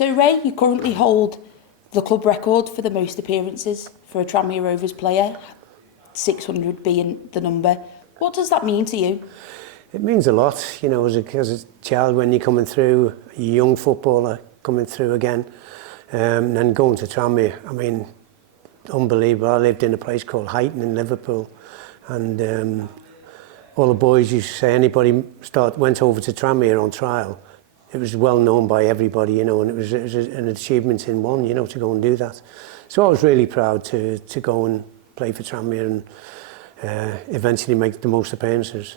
So Ray, you currently hold the club record for the most appearances for a Tranmere Rovers player, 600 being the number. What does that mean to you? It means a lot, you know, as a child when you're coming through, a young footballer coming through again, and then going to Tranmere. I mean, unbelievable. I lived in a place called Huyton in Liverpool, and all the boys used to say anybody went over to Tranmere on trial. It was well known by everybody, you know, and it was an achievement in one, you know, to go and do that. So I was really proud to go and play for Tranmere and eventually make the most appearances.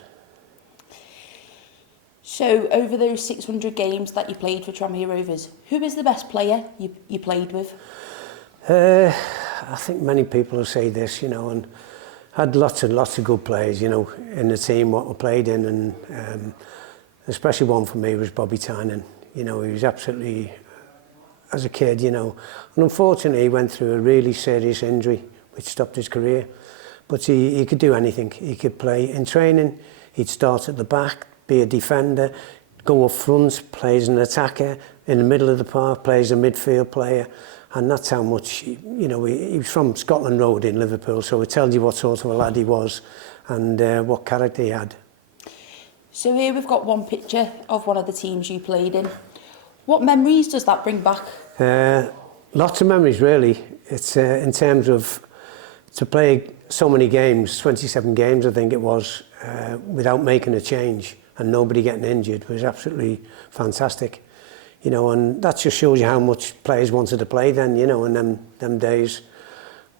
So over those 600 games that you played for Tranmere Rovers, who is the best player you played with? I think many people will say this, you know, and had lots and lots of good players, you know, in the team what we played in, and especially one for me was 𝗦𝗧𝗔𝗬. You know, he was absolutely, as a kid, you know, and unfortunately he went through a really serious injury which stopped his career. But he could do anything. He could play in training, he'd start at the back, be a defender, go up front, play as an attacker, in the middle of the park, play as a midfield player. And that's how much, you know, he was from Scotland Road in Liverpool, so it tells you what sort of a lad he was and what character he had. So here we've got one picture of one of the teams you played in. What memories does that bring back? Lots of memories, really. It's in terms of to play so many games, 27 games I think it was, without making a change and nobody getting injured was absolutely fantastic. You know, and that just shows you how much players wanted to play then, you know, in them days.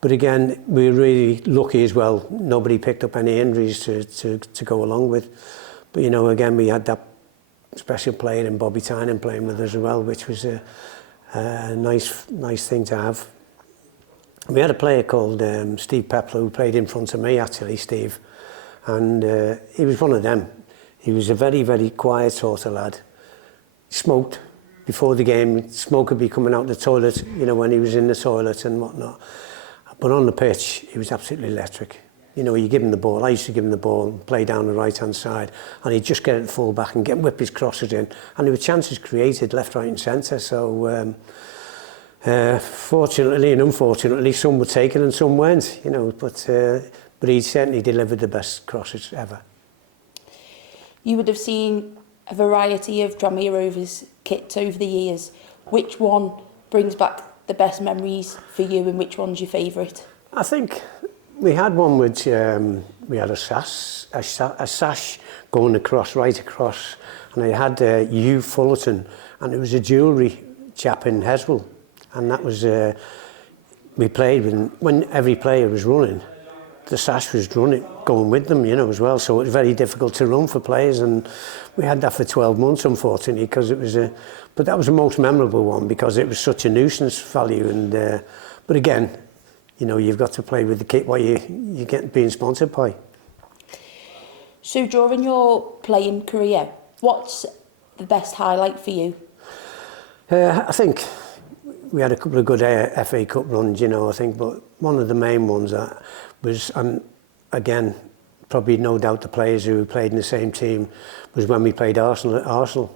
But again, we were really lucky as well. Nobody picked up any injuries to go along with. But, you know, again, we had that special player in 𝗦𝗦𝗨𝗥 playing with us as well, which was a nice thing to have. We had a player called 𝗬𝗢𝗨𝗥𝗧 who played in front of me, actually, Steve. And he was one of them. He was a very, very quiet sort of lad. He smoked. Before the game, smoke would be coming out the toilet, you know, when he was in the toilet and whatnot. But on the pitch, he was absolutely electric. You know, you give him the ball, I used to give him the ball, play down the right-hand side, and he'd just get it full back and whip his crosses in. And there were chances created left, right and centre. So, fortunately and unfortunately, some were taken and some weren't, you know, but he certainly delivered the best crosses ever. You would have seen a variety of Tranmere Rovers kits over the years. Which one brings back the best memories for you and which one's your favourite? I think we had one which we had a sash going across, right across, and I had 𝗬𝗢𝗨𝗥𝗧, and it was a jewellery chap in Heswell, and that was we played with, when every player was running, the sash was going with them, you know, as well. So it was very difficult to run for players, and we had that for 12 months, unfortunately, because it was but that was the most memorable one because it was such a nuisance value. And but again, you know, you've got to play with the kit what you get being sponsored by. So during your playing career, what's the best highlight for you? I think we had a couple of good FA Cup runs, you know, I think, but one of the main ones was, and again, probably no doubt the players who played in the same team, was when we played Arsenal at Arsenal.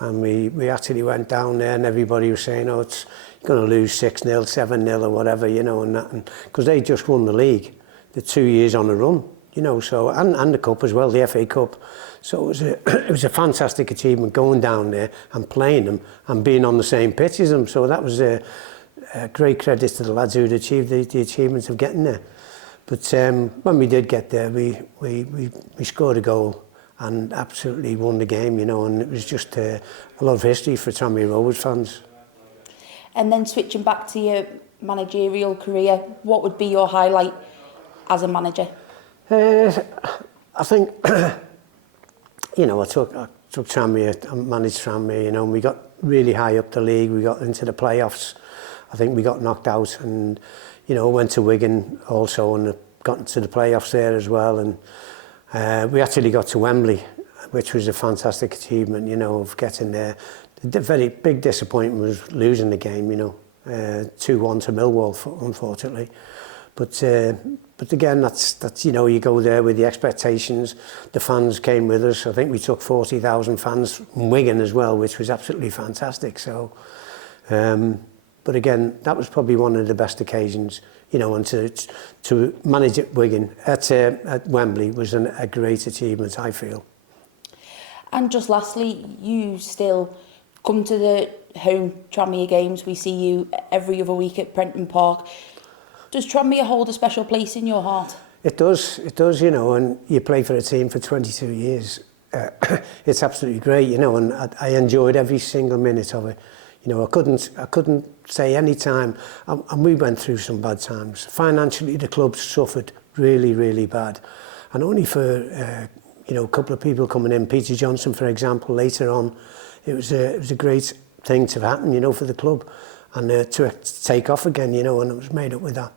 And we actually went down there and everybody was saying, oh, it's going to lose 6-0, 7-0 or whatever, you know, and that, because they just won the league, the 2 years on a run, you know, so, and the cup as well, the FA Cup. So it was a fantastic achievement going down there and playing them and being on the same pitch as them. So that was a great credit to the lads who'd achieved the achievements of getting there. But when we did get there, we scored a goal and absolutely won the game, you know, and it was just a lot of history for Tranmere Rovers fans. And then switching back to your managerial career, what would be your highlight as a manager? I think, you know, I took Tranmere, I managed Tranmere, you know, and we got really high up the league, we got into the playoffs. I think we got knocked out and, you know, went to Wigan also and got into the playoffs there as well. And we actually got to Wembley, which was a fantastic achievement, you know, of getting there. The very big disappointment was losing the game, you know, 2-1 to Millwall, unfortunately. But again, that's you know, you go there with the expectations. The fans came with us. I think we took 40,000 fans from Wigan as well, which was absolutely fantastic. So But again, that was probably one of the best occasions, you know, and to manage at Wigan, at Wembley was a great achievement, I feel. And just lastly, you still come to the home Tranmere games. We see you every other week at Prenton Park. Does Tranmere hold a special place in your heart? It does, you know, and you play for a team for 22 years. It's absolutely great, you know, and I enjoyed every single minute of it. You know, I couldn't say any time, and we went through some bad times. Financially, the club suffered really, really bad. And only for, you know, a couple of people coming in, Peter Johnson, for example, later on, it was a great thing to happen, you know, for the club. And to take off again, you know, and it was made up with that.